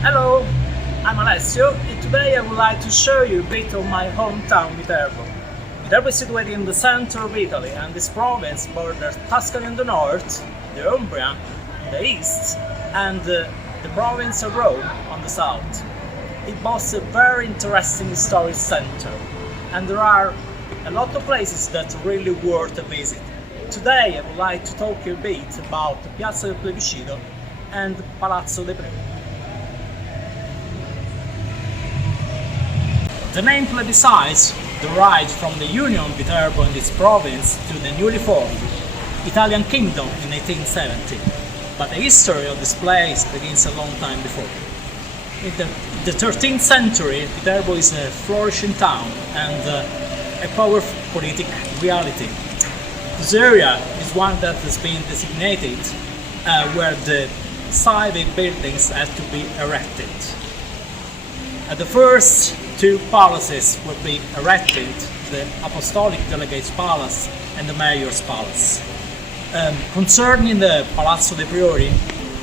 Hello, I'm Alessio and today I would like to show you a bit of my hometown Viterbo. Viterbo is situated in the center of Italy and this province borders Tuscany on the north, the Umbria on the east and the province of Rome on the south. It boasts a very interesting historic center and there are a lot of places that are really worth a visit. Today I would like to talk a bit about Piazza del Plebiscito and Palazzo dei Priori. The name plebiscite derived from the union of Viterbo and its province to the newly formed Italian kingdom in 1870, but the history of this place begins a long time before. In the 13th century, Viterbo is a flourishing town and a powerful political reality. This area is one that has been designated where the civic buildings had to be erected. The first two palaces will be erected, the Apostolic Delegates Palace and the Mayor's Palace. Concerning the Palazzo dei Priori,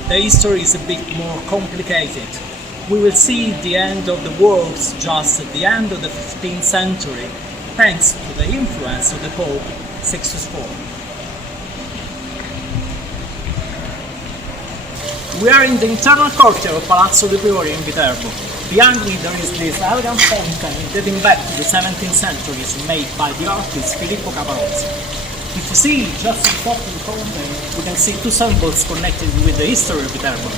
the history is a bit more complicated. We will see the end of the works just at the end of the 15th century, thanks to the influence of the Pope Sixtus IV. We are in the internal courtyard of Palazzo dei Priori in Viterbo. Behind me there is this elegant fountain dating back to the 17th century, made by the artist Filippo Caparozzi. If you see just on top of the fountain, we can see two symbols connected with the history of Viterbo.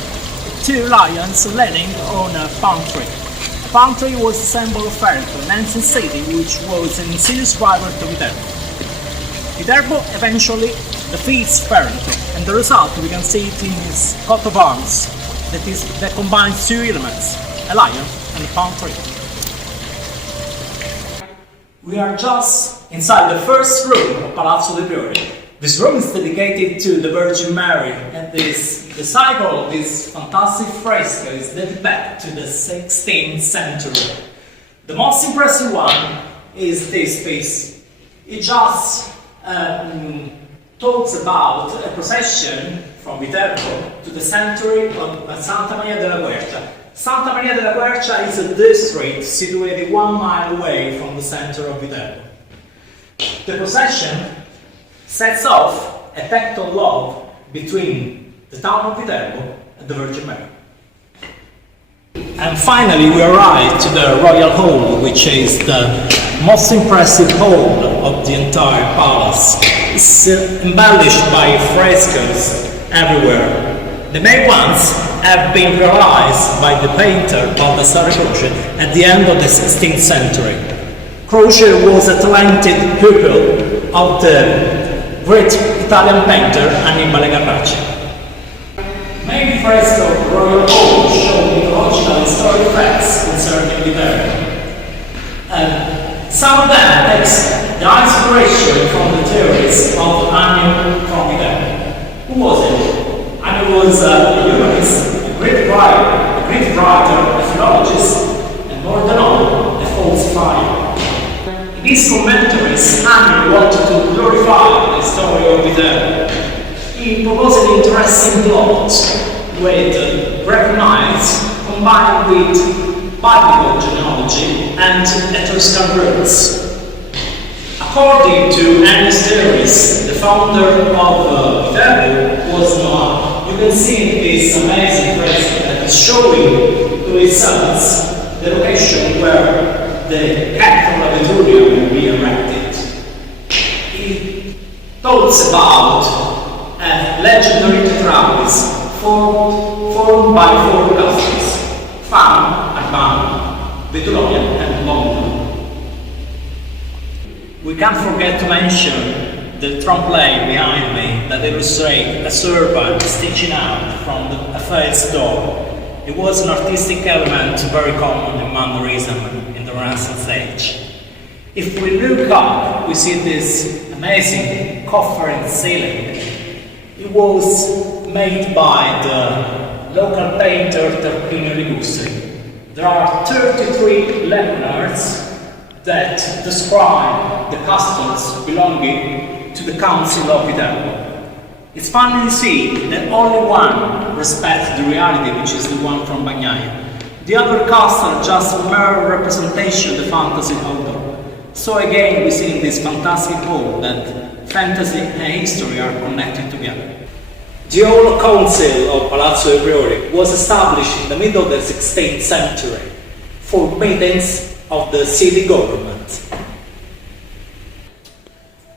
Two lions leaning on a palm tree. A palm tree was a symbol of Ferrato, an ancient city which was an insidious rival to Viterbo. Viterbo eventually defeats Ferrato, and the result we can see it in his coat of arms, that combines two elements, a lion and a palm tree. We are just inside the first room of Palazzo dei Priori. This room is dedicated to the Virgin Mary, and the cycle of this fantastic fresco is dated back to the 16th century. The most impressive one is this piece. It just talks about a procession from Viterbo to the cemetery of Santa Maria della Quercia. Santa Maria della Quercia is a district situated 1 mile away from the center of Viterbo. The procession sets off a pact of love between the town of Viterbo and the Virgin Mary. And finally we arrive to the Royal Hall, which is the most impressive hall of the entire palace. It's embellished by frescoes everywhere. The main ones have been realized by the painter Palazzo at the end of the 16th century. Croce was a talented pupil of the great Italian painter Annibale Carracci. Main fresco of the Royal Hall show mythological and historic facts concerning Viterbo. Some of them takes the inspiration from the theories of Annibale from Viterbo. Who was it? Annibale was a humanist, a great writer, a philologist, and more than all, a falsifier. In his commentaries, Annibale wanted to glorify the story of Viterbo. He proposed an interesting plot with Greek myths combined with biblical genealogy and Etruscan roots. According to Annie's theories, the founder of Viterbo was Noah. You can see this amazing fresco that is showing to his sons the location where the capital of Etruria will be erected. He talks about a legendary tetrapis formed by 4 castles: Fano, Albano, Vetulonia and London. We can't forget to mention the trompe-l'oeil behind me that illustrates a serpent sticking out from a false door. It was an artistic element very common in Mannerism in the Renaissance age. If we look up, we see this amazing coffer in the ceiling. It was made by the local painter Tarquinio Ligustri. There are 33 Leonards that describe the castles belonging to the Council of Viterbo. It's funny to see that only one respects the reality, which is the one from Bagnaia. The other casts are just a mere representation of the fantasy outdoor. So again, we see in this fantastic world that fantasy and history are connected together. The old council of Palazzo priori was established in the middle of the 16th century for meetings of the city government.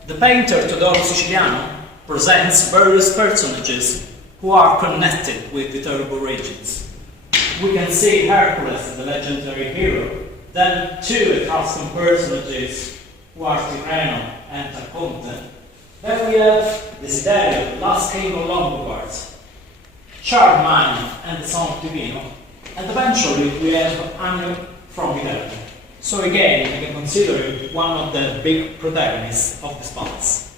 The painter Teodoro Siciliano presents various personages who are connected with Viterbo regions. We can see Hercules, the legendary hero, then two Etruscan personages who are Tirreno and Tarconte. Then we have Desiderio, last king of Longobards, Charlemagne and the son of Divino, and eventually we have Anno from Viterbo. So again, we can consider it one of the big protagonists of this palace.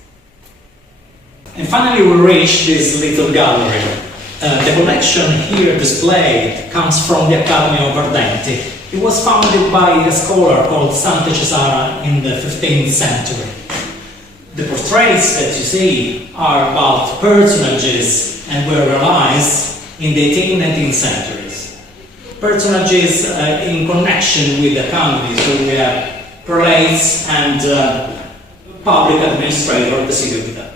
And finally we reach this little gallery. The collection here displayed comes from the Academy of Ardenti. It was founded by a scholar called Sante Cesara in the 15th century. The portraits that you see are about personages and were realized in the 18th and 19th centuries. Personages in connection with the economy, so we have prelates and public administrator of the city of Viterbo.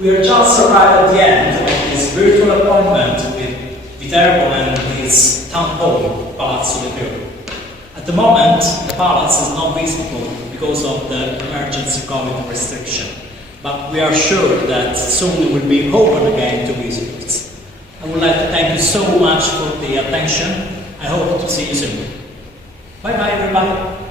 We are just arrived at the end of this virtual appointment with Viterbo and his town hall, Palazzo de Priori. At the moment, the palace is not visible because of the emergency COVID restriction, but we are sure that soon it will be open again to visitors. I would like to thank you so much for the attention. I hope to see you soon. Bye bye everybody.